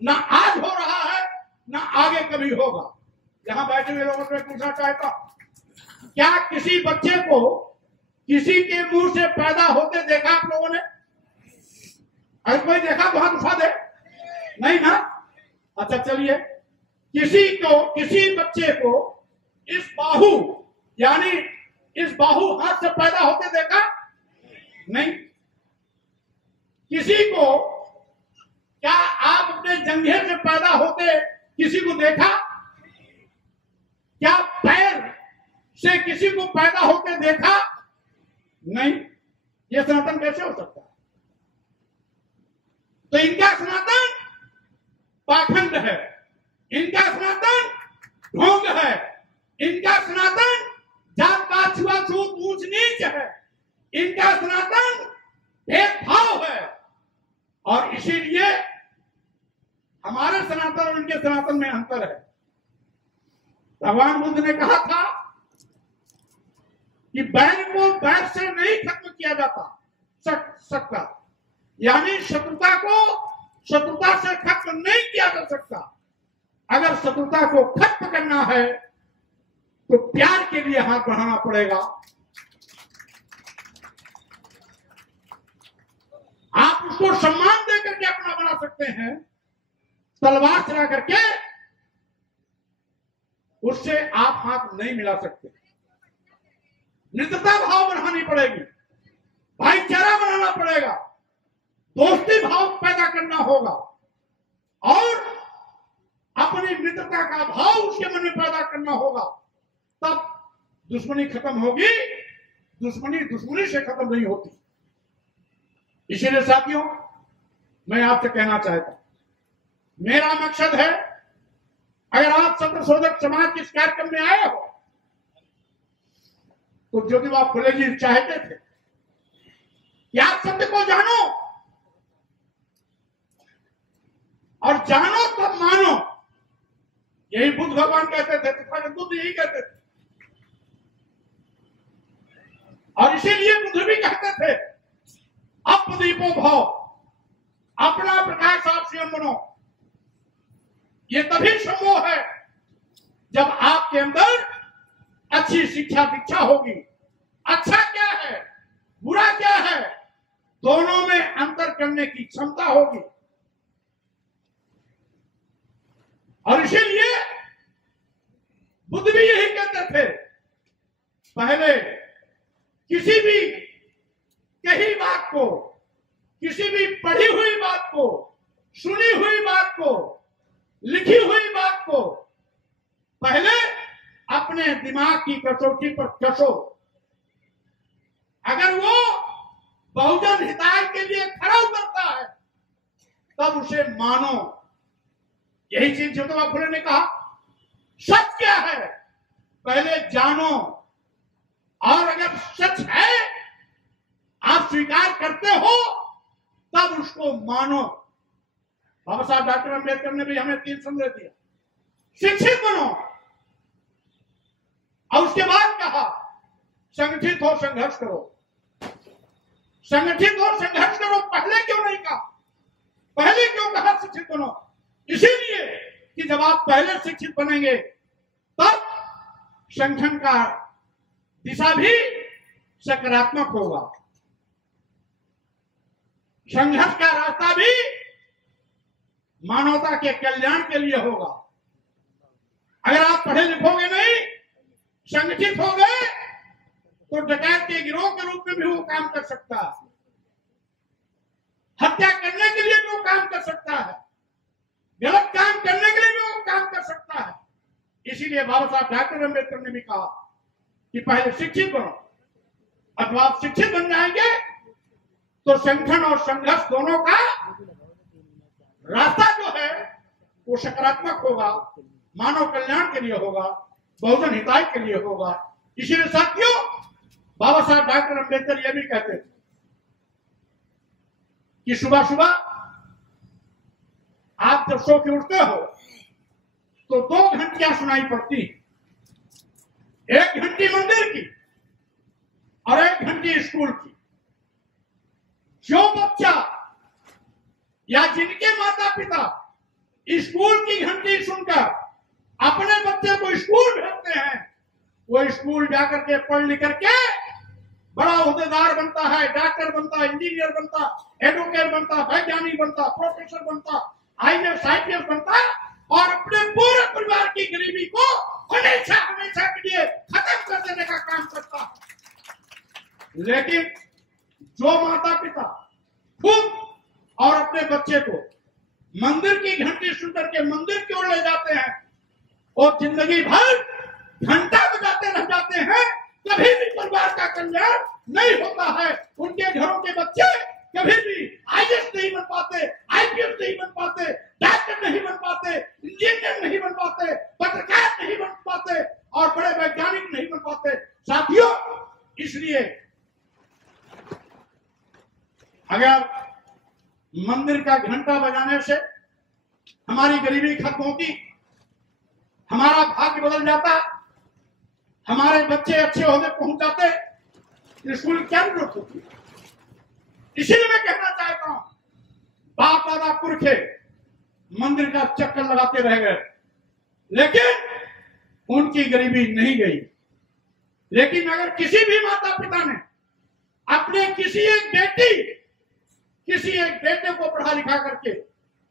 न आज हो रहा है, न आगे कभी होगा। यहां बैठे हुए लोगों से पूछना चाहता हूं, क्या किसी बच्चे को किसी के मुंह से पैदा होते देखा आप लोगों ने? अगर कोई देखा तो हाथ उठा दे। नहीं ना? अच्छा चलिए, किसी बच्चे को इस बाहु यानी इस बाहु हाथ से पैदा होते देखा नहीं। किसी को क्या आप अपने जंघे से पैदा होते किसी को देखा? क्या पैर से किसी को पैदा होते देखा? नहीं। ये सनातन कैसे हो सकता है? तो इनका सनातन पाखंड है, इनका सनातन ढोंग है, इनका सनातन जात पात छुआछूत ऊंच नीच है, इनका सनातन भेदभाव है। और इसीलिए हमारे सनातन और इनके सनातन में अंतर है। भगवान बुद्ध ने कहा था कि बैर को बैर से नहीं खत्म किया जाता सकता, यानी शत्रुता को शत्रुता से खत्म नहीं किया जा सकता। अगर शत्रुता को खत्म करना है तो प्यार के लिए हाथ बढ़ाना पड़ेगा। आप उसको सम्मान देकर के अपना बना सकते हैं, तलवार चला करके उससे आप हाथ नहीं मिला सकते। मित्रता भाव बढ़ानी पड़ेगी, भाईचारा बनाना पड़ेगा, दोस्ती भाव पैदा करना होगा और अपनी मित्रता का भाव उसके मन में पैदा करना होगा। तब दुश्मनी खत्म होगी। दुश्मनी दुश्मनी से खत्म नहीं होती। इसीलिए साथियों, मैं आपसे कहना चाहता हूं, मेरा मकसद है, अगर आप सत्य शोधक समाज के इस कार्यक्रम में आए हो तो ज्योतिबा फुले जी चाहते थे कि आप सत्य को जानो और जानो तब मानो। यही बुद्ध भगवान कहते थे, तथागत बुद्ध यही कहते थे। और इसीलिए बुद्ध भी कहते थे, अपदीपो भाव, अपना प्रकाश आप स्वयं बनो। ये तभी संभव है जब आपके अंदर अच्छी शिक्षा दीक्षा होगी। अच्छा क्या है, बुरा क्या है, दोनों में अंतर करने की क्षमता होगी। और इसीलिए बुद्ध भी यही कहते थे, पहले किसी भी कही बात को, किसी भी पढ़ी हुई बात को, सुनी हुई बात को, लिखी हुई बात को पहले अपने दिमाग की कसौटी पर कसो। अगर वो बहुजन हिताय के लिए खड़ा उतरता है तब उसे मानो। यही चीज ज्योतिबा फुले ने कहा, सच क्या है पहले जानो, और अगर सच है आप स्वीकार करते हो तब उसको मानो। बाबा साहब डॉक्टर अम्बेडकर ने भी हमें 3 संदेश दिया, शिक्षित बनो, और उसके बाद कहा संगठित हो, संघर्ष करो। संगठित हो, संघर्ष करो पहले क्यों नहीं कहा? पहले क्यों कहा शिक्षित बनो? इसीलिए कि जब आप पहले शिक्षित बनेंगे तब संगठन का दिशा भी सकारात्मक होगा, संघर्ष का रास्ता भी मानवता के कल्याण के लिए होगा। अगर आप पढ़े लिखोगे नहीं, संगठित हो गए, तो डकैत के गिरोह के रूप में भी वो काम कर सकता है, हत्या करने के लिए भी वो काम कर सकता है, गलत काम करने के लिए भी वो काम कर सकता है। इसीलिए बाबा साहब डॉक्टर अम्बेडकर ने भी कहा कि पहले शिक्षित बनो। अब आप शिक्षित बन जाएंगे तो संगठन और संघर्ष दोनों का रास्ता जो है वो सकारात्मक होगा, मानव कल्याण के लिए होगा, बहुजन हिताय के लिए होगा। इसीलिए साथियों, बाबा साहब डॉक्टर अम्बेडकर ये भी कहते थे कि सुबह सुबह आप जब सो के उठते हो तो 2 घंटियां सुनाई पड़ती, 1 घंटी मंदिर की और 1 घंटी स्कूल की। जो बच्चा या जिनके माता पिता स्कूल की घंटी सुनकर अपने बच्चे को स्कूल भेजते हैं, वो स्कूल जाकर के पढ़ लिख करके बड़ा ओहदेदार बनता है, डॉक्टर बनता, इंजीनियर बनता, एडवोकेट बनता, वैज्ञानिक बनता, प्रोफेसर बनता, IAS IPS बनता और अपने पूरे परिवार की गरीबी को हमेशा हमेशा के लिए खत्म कर देने का काम करता है। लेकिन जो माता पिता खुद और अपने बच्चे को मंदिर की घंटी सुन करके मंदिर की ओर ले जाते हैं और जिंदगी भर घंटा बजाते रह जाते हैं, कभी भी परिवार का कल्याण नहीं होता है। उनके घरों के बच्चे कभी भी आईएएस नहीं बन पाते, आईपीएस नहीं बन पाते, डॉक्टर नहीं बन पाते, इंजीनियर नहीं बन पाते, पत्रकार नहीं बन पाते और बड़े वैज्ञानिक नहीं बन पाते। साथियों, इसलिए अगर मंदिर का घंटा बजाने से हमारी गरीबी खत्म होती, हमारा भाग्य बदल जाता, हमारे बच्चे अच्छे होने पहुंच जाते, स्कूल क्या जरूरत होती। इसीलिए मैं कहना चाहता हूं, बाप दादा पुरखे मंदिर का चक्कर लगाते रह गए, लेकिन उनकी गरीबी नहीं गई। लेकिन अगर किसी भी माता पिता ने अपने किसी एक बेटे को पढ़ा लिखा करके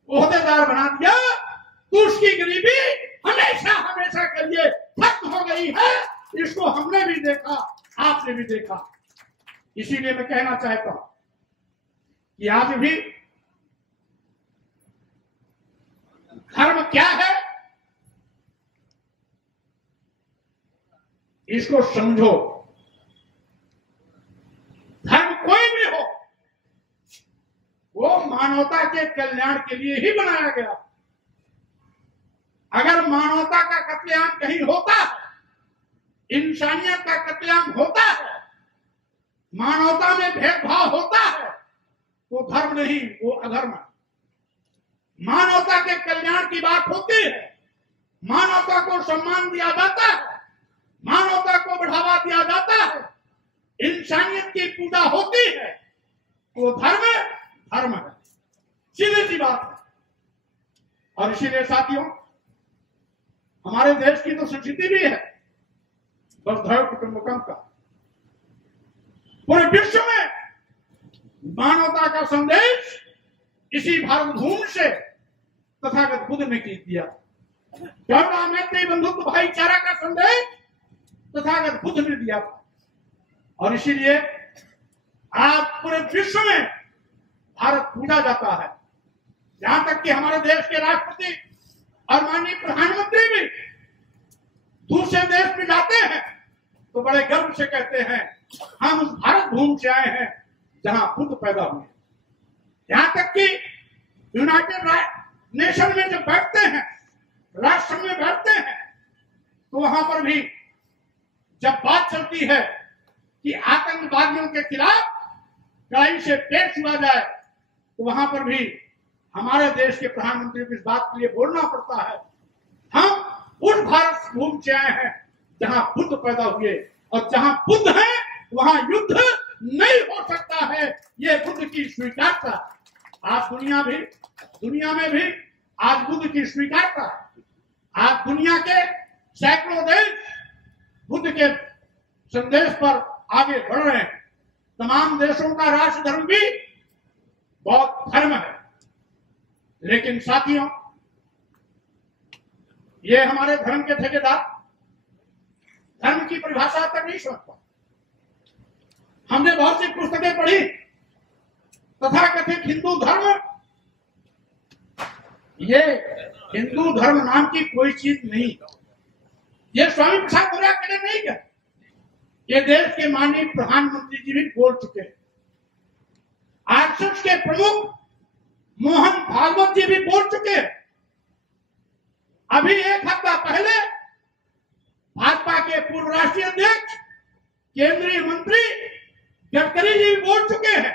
ओहदेदार बना दिया, तो उसकी गरीबी हमेशा हमेशा के लिए खत्म हो गई है। इसको हमने भी देखा, आपने भी देखा। इसीलिए मैं कहना चाहता हूं कि आज भी धर्म क्या है, इसको समझो। धर्म कोई भी हो, वो मानवता के कल्याण के लिए ही बनाया गया। अगर मानवता का कत्लेआम कहीं होता है, इंसानियत का कत्लेआम होता है, मानवता में भेदभाव होता है, तो धर्म नहीं, वो अधर्म है। मानवता के कल्याण की बात होती है, मानवता को सम्मान दिया जाता है, मानवता को बढ़ावा दिया जाता है, इंसानियत की पूजा होती है, वो धर्म है। सीधी सी बात है। और इसीलिए साथियों, हमारे देश की तो संस्कृति भी है वसुधैव कुटुंबकम का। पूरे विश्व में मानवता का संदेश इसी भारत भूमि से तथागत बुद्ध ने दिया। करुणा, मैत्री, बंधुत्व, भाईचारा का संदेश तथागत बुद्ध ने दिया था। और इसीलिए आज पूरे विश्व में भारत पूजा जाता है। यहां तक कि हमारे देश के राष्ट्रपति और माननीय प्रधानमंत्री भी दूसरे देश में जाते हैं तो बड़े गर्व से कहते हैं, हम उस भारत भूमि से आए हैं जहां बुद्ध पैदा हुए। यहां तक कि यूनाइटेड नेशन में जब बैठते हैं, राष्ट्र में बैठते हैं, तो वहां पर भी जब बात चलती है कि आतंकवादियों के खिलाफ कड़ाई से पेश हुआ जाए, तो वहां पर भी हमारे देश के प्रधानमंत्री को इस बात के लिए बोलना पड़ता है, हम उस भारत भूमि से आए हैं जहां बुद्ध पैदा हुए, और जहां बुद्ध है वहां युद्ध नहीं हो सकता है। ये बुद्ध की स्वीकारता। आज दुनिया में भी आज बुद्ध की स्वीकारता। आज दुनिया के सैकड़ों देश बुद्ध के संदेश पर आगे बढ़ रहे हैं। तमाम देशों का राष्ट्र धर्म भी बौद्ध धर्म है। लेकिन साथियों, ये हमारे धर्म के ठेकेदार धर्म की परिभाषा तक नहीं समझ पाते। हमने बहुत सी पुस्तकें पढ़ी, तथाकथित हिंदू धर्म, ये हिंदू धर्म नाम की कोई चीज नहीं। ये स्वामी प्रसाद मौर्य के लिए नहीं है, ये देश के माननीय प्रधानमंत्री जी भी बोल चुके हैं। आरएसएस के प्रमुख मोहन भागवत जी भी बोल चुके हैं। अभी एक हफ्ता पहले भाजपा के पूर्व राष्ट्रीय अध्यक्ष केंद्रीय मंत्री गडकरी जी भी बोल चुके हैं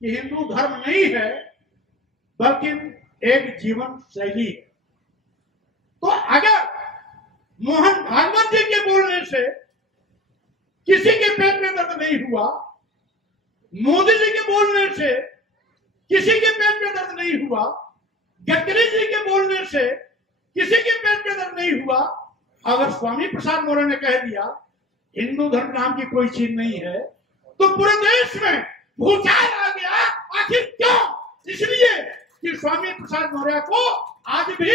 कि हिंदू धर्म नहीं है बल्कि एक जीवन शैली है। तो अगर मोहन भागवत जी के बोलने से किसी के पेट में दर्द नहीं हुआ, मोदी जी के बोलने से किसी के पेट में दर्द नहीं हुआ, गडकरी जी के बोलने से किसी के पेट में दर्द नहीं हुआ, अगर स्वामी प्रसाद मौर्य ने कह दिया हिंदू धर्म नाम की कोई चीज नहीं है, तो पूरे देश में भूचाल आ गया। आखिर क्यों? इसलिए कि स्वामी प्रसाद मौर्य को आज भी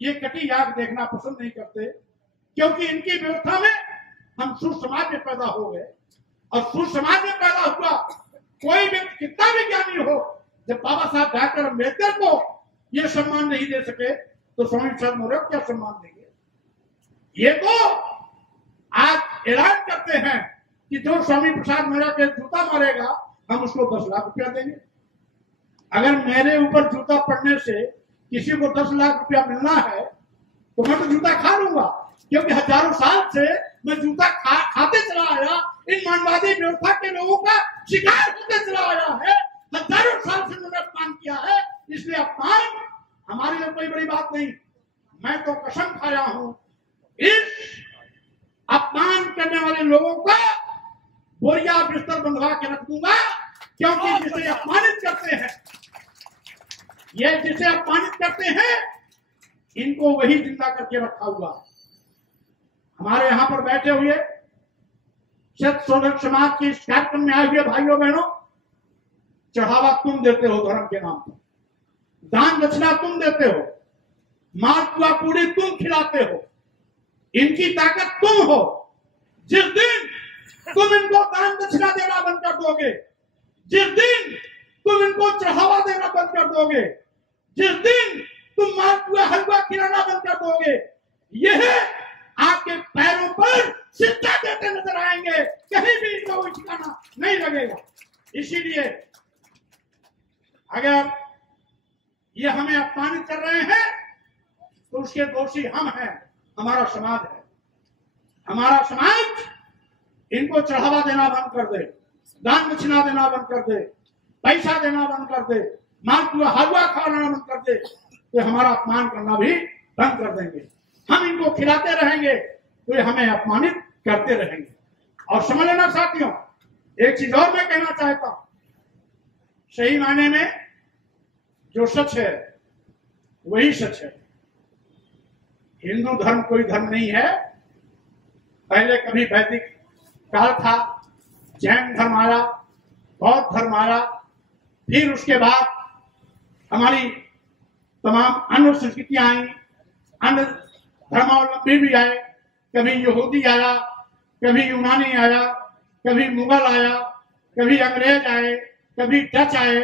ये कटी आग देखना पसंद नहीं करते, क्योंकि इनकी व्यवस्था में हम सुर समाज में पैदा हो गए। और सुसमाज में पैदा हुआ कोई व्यक्ति कितना भी ज्ञानी हो, जब बाबा साहब डॉक्टर अम्बेडकर को यह सम्मान नहीं दे सके तो स्वामी प्रसाद मौर्य क्या सम्मान देंगे? ये तो आज ऐलान करते हैं कि जो स्वामी प्रसाद मौर्य के जूता मारेगा हम उसको 10 लाख रुपया देंगे। अगर मेरे ऊपर जूता पड़ने से किसी को 10 लाख रुपया मिलना है तो मैं तो जूता खा लूंगा, क्योंकि हजारों साल से मैं जूता खाते चला आया, इन मानवादी व्यवस्था के लोगों का शिकार होते चला आया है। हजारों साल से मैंने अपमान किया है, इसलिए अपमान हमारे लिए कोई बड़ी बात नहीं। मैं तो कसम खाया हूं इस अपमान करने वाले लोगों का बोरिया बिस्तर बंधवा के रख दूंगा, क्योंकि जिसे अपमानित करते हैं, ये जिसे अपमानित करते हैं इनको वही जिंदा करके रखा हुआ। हमारे यहां पर बैठे हुए सत सोदक समाज के इस कार्यक्रम में आए हुए भाइयों बहनों, चढ़ावा तुम देते हो धर्म के नाम पर, दान दक्षिणा तुम देते हो, मालपुआ पूरी तुम खिलाते हो, इनकी ताकत तुम हो। जिस दिन तुम इनको दान दक्षिणा देना बंद कर दोगे, जिस दिन तुम इनको चढ़ावा देना बंद कर दोगे, जिस दिन तुम मालपुआ हलवा खिलाना बंद कर दोगे, यह आपके पैरों पर सिक्का देते नजर आएंगे, कहीं भी इनका कोई ठिकाना नहीं लगेगा। इसीलिए अगर ये हमें अपमानित कर रहे हैं तो उसके दोषी हम हैं, हमारा समाज है। हमारा समाज इनको चढ़ावा देना बंद कर दे, दान दक्षिणा देना बंद कर दे, पैसा देना बंद कर दे, मालपुआ हलवा खाना बंद कर दे, तो हमारा अपमान करना भी बंद कर देंगे। हम इनको खिलाते रहेंगे तो ये हमें अपमानित करते रहेंगे। और समझ लेना साथियों, एक चीज और मैं कहना चाहता हूं, सही मायने में जो सच है वही सच है। हिंदू धर्म कोई धर्म नहीं है। पहले कभी वैदिक काल था, जैन धर्म आया, बौद्ध धर्म आया, फिर उसके बाद हमारी तमाम अन्य संस्कृतियां आई, अन्य धर्मावलंबी भी आए, कभी यहूदी आया, कभी यूनानी आया, कभी मुगल आया, कभी अंग्रेज आए, कभी डच आए।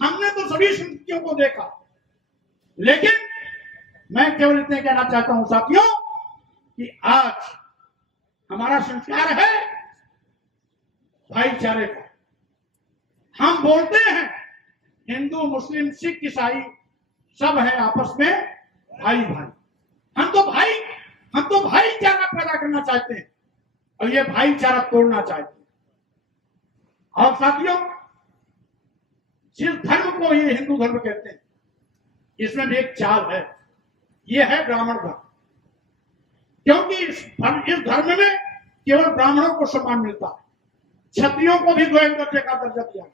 हमने तो सभी संस्कृतियों को देखा, लेकिन मैं केवल इतने कहना चाहता हूं साथियों कि आज हमारा संस्कार है भाईचारे का। हम बोलते हैं हिंदू मुस्लिम सिख ईसाई सब है आपस में भाई भाई। हम तो भाईचारा पैदा करना चाहते हैं और ये भाईचारा तोड़ना चाहते हैं। और साथियों, जिस धर्म को ये हिंदू धर्म कहते हैं इसमें भी एक चाल है, ये है ब्राह्मण धर्म। क्योंकि इस धर्म में केवल ब्राह्मणों को सम्मान मिलता है, क्षत्रियों को भी द्वैत दर्जे का दर्जा दिया गया,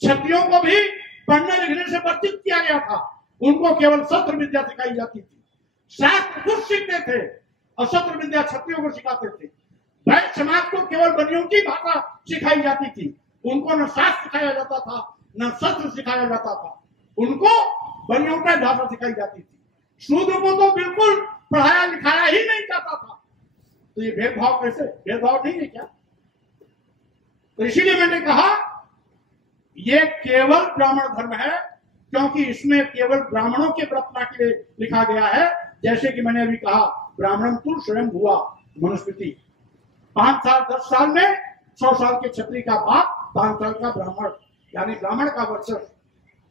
क्षत्रियों को भी पढ़ने लिखने से वंचित किया गया था। उनको केवल शस्त्र विद्या सिखाई जाती थी, शास्त्र खुद सीखते थे और शस्त्र विद्या क्षत्रियों को सिखाते थे। वैश्य समाज को केवल बनियों की भाषा सिखाई जाती थी, उनको न शास्त्र सिखाया जाता था न शस्त्र सिखाया जाता था, उनको बनियों का भाषा सिखाई जाती थी। शूद्र को तो बिल्कुल पढ़ाया लिखाया ही नहीं जाता था। तो ये भेदभाव कैसे? भेदभाव नहीं है क्या? तो इसीलिए मैंने कहा ये केवल ब्राह्मण धर्म है, क्योंकि इसमें केवल ब्राह्मणों के प्रार्थना के लिए लिखा गया है। जैसे कि मैंने अभी कहा, ब्राह्मण तुल स्वयं हुआ मनुस्मृति। 5 साल 10 साल में 100 साल के क्षत्रिय का बाप, 5 साल का ब्राह्मण, यानी ब्राह्मण का वर्चस्व।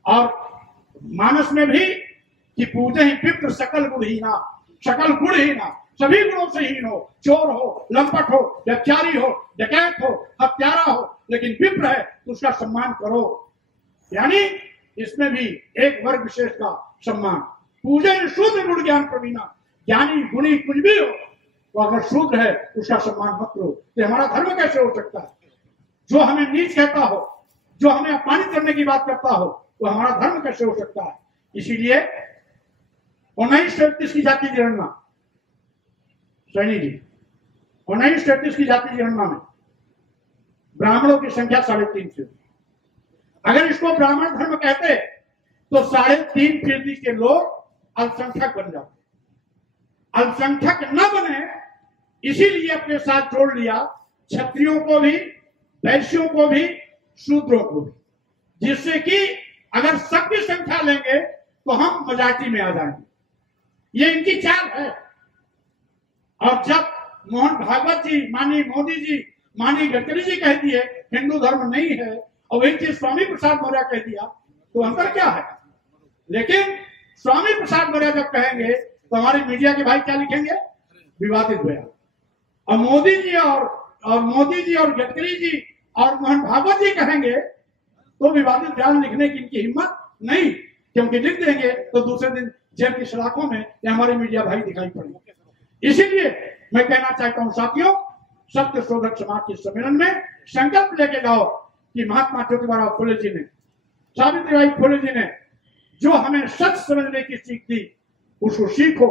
और मानस में भी कि पूजे ही पितृ सकल गुणहीना, सकल गुणहीना, सभी गुणों से हीन हो, चोर हो, लंपट हो, व्यभिचारी हो, डकैत हो, हत्यारा हो, लेकिन विप्र है तो उसका सम्मान करो। यानी इसमें भी एक वर्ग विशेष का सम्मान। पूजन शूद्र गुण ज्ञान प्रवीणा, ज्ञानी गुणी कुछ भी हो तो अगर शूद्र है उसका सम्मान मत करो। तो हमारा धर्म कैसे हो सकता है? जो हमें नीच कहता हो, जो हमें अपमानित करने की बात करता हो, तो हमारा धर्म कैसे हो सकता है? इसीलिए 1933 की जाति जनगणना, सैनी जी, 1933 की जाति जनगणना में ब्राह्मणों की संख्या 3.5 थी। अगर इसको ब्राह्मण धर्म कहते तो 3.5% के लोग अल्पसंख्यक बन जाते। अल्पसंख्यक न बने इसीलिए अपने साथ जोड़ लिया क्षत्रियों को भी, वैश्यों को भी, शूद्रों को भी, जिससे कि अगर सबकी संख्या लेंगे तो हम मेजॉरिटी में आ जाएंगे। ये इनकी चाल है। और जब मोहन भागवत जी, माननीय मोदी जी, माननीय गडकरी जी कह दिए हिंदू धर्म नहीं है, और वही चीज स्वामी प्रसाद मौर्य कह दिया, तो अंतर क्या है? लेकिन स्वामी प्रसाद मौर्य जब कहेंगे तो हमारे मीडिया के भाई क्या लिखेंगे? विवादित बयान। और मोदी जी और गडकरी जी और मोहन भागवत जी कहेंगे तो विवादित बयान लिखने की इनकी हिम्मत नहीं, क्योंकि लिख देंगे तो दूसरे दिन जेल की सलाखों में ये हमारे मीडिया भाई दिखाई पड़ेंगे। इसीलिए मैं कहना चाहता हूं साथियों, सत्य शोधक समाज के सम्मेलन में संकल्प लेके जाओ कि महात्मा ज्योतिबा फुले जी ने, सावित्रीबाई फुले जी ने जो हमें सच समझने की सीख दी, उसको सीखो,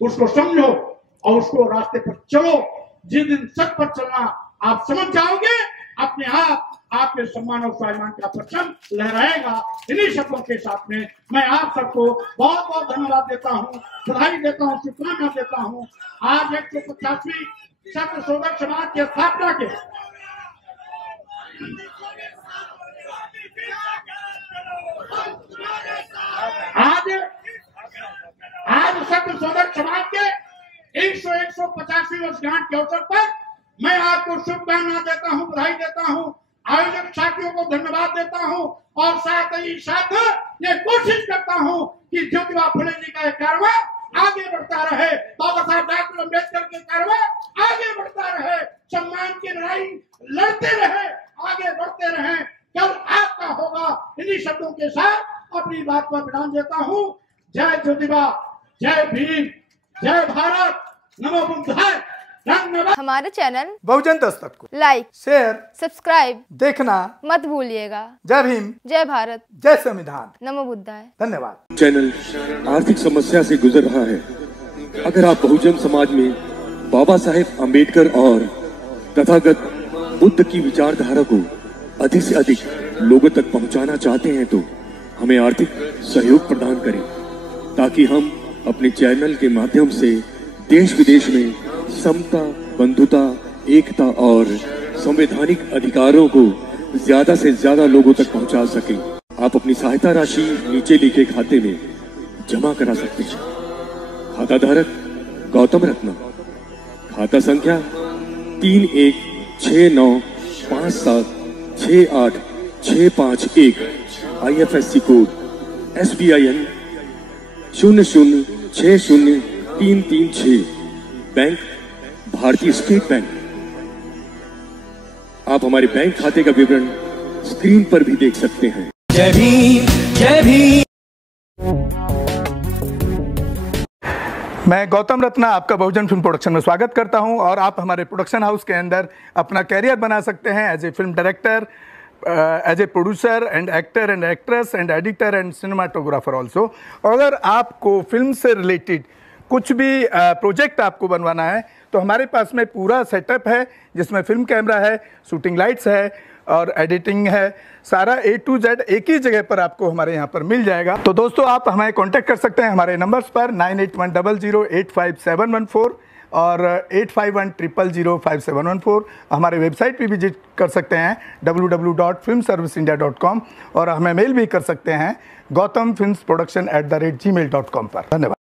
उसको समझो और उसको रास्ते पर चलो। जिस दिन सच पर चलना आप समझ जाओगे, अपने आप आपके सम्मान और स्वाभिमान का परचम लहराएगा। इन्हीं शब्दों के साथ में मैं आप सबको बहुत बहुत धन्यवाद देता हूँ, बधाई देता हूँ, शुभकामना देता हूँ। आज 150वीं सत्य शोधक समाज की स्थापना के आज सत्य शोधक समाज के 150वीं वर्षगांठ के अवसर पर मैं आपको शुभकामना देता हूं, बधाई देता हूं, आयोजक साथियों को धन्यवाद देता हूं और साथ ही साथ ये कोशिश करता हूं कि ज्योतिबा फुले जी का कारवा आगे बढ़ता रहे, बाबा साहब डॉक्टर अम्बेडकर के कारवा आगे बढ़ता रहे, सम्मान की लड़ाई लड़ते रहे, आगे बढ़ते रहे। कल आपका होगा। इन्हीं शब्दों के साथ अपनी बात पर विराम देता हूं। जय ज्योतिबा, जय भीम, जय भारत, नमो बुद्धाय। धन्यवाद। हमारे चैनल बहुजन दस्तक को लाइक, शेयर, सब्सक्राइब देखना मत भूलिएगा। जय भीम, जय भारत, जय संविधान, नमो बुद्धाय। धन्यवाद। चैनल आर्थिक समस्या से गुजर रहा है। अगर आप बहुजन समाज में बाबा साहेब अम्बेडकर और तथागत बुद्ध की विचारधारा को अधिक से अधिक लोगों तक पहुंचाना चाहते हैं तो हमें आर्थिक सहयोग प्रदान करें, ताकि हम अपने चैनल के माध्यम से देश विदेश में समता, बंधुता, एकता और संवैधानिक अधिकारों को ज्यादा से ज्यादा लोगों तक पहुंचा सकें। आप अपनी सहायता राशि नीचे लिखे खाते में जमा करा सकते हैं। खाता धारक गौतम रत्ना, खाता संख्या 3169576865 IFSC कोड SBIN 0060336, बैंक भारतीय स्टेट बैंक। आप हमारे बैंक खाते का विवरण स्क्रीन पर भी देख सकते हैं। जय भीम, जय भीम। मैं गौतम रत्ना आपका बहुजन फिल्म प्रोडक्शन में स्वागत करता हूं और आप हमारे प्रोडक्शन हाउस के अंदर अपना कैरियर बना सकते हैं as a film director, as a producer and actor and actress and editor and cinematographer also. अगर आपको फिल्म से रिलेटेड कुछ भी प्रोजेक्ट आपको बनवाना है तो हमारे पास में पूरा सेटअप है, जिसमें फिल्म कैमरा है, शूटिंग लाइट्स है और एडिटिंग है। सारा A to Z एक ही जगह पर आपको हमारे यहाँ पर मिल जाएगा। तो दोस्तों आप हमें कांटेक्ट कर सकते हैं हमारे नंबर्स पर 9810085714 और 8510005714। हमारे वेबसाइट पे विजिट कर सकते हैं www.filmserviceindia.com और हमें मेल भी कर सकते हैं gautamfilmsproduction@gmail.com पर। धन्यवाद।